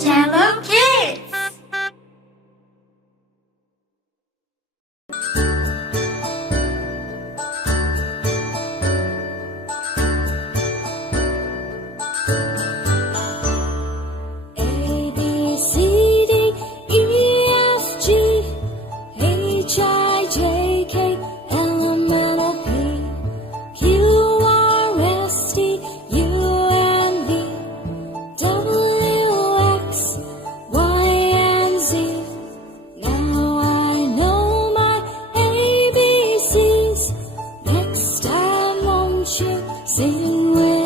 Cello Kids! A, B, C, D, E, F, G, H, I, J, K, L, M, N, O, P, Q, R, S, T, U, N, V, W, X, Y, and Z. Now I know my ABCs. Next time, won't you sing with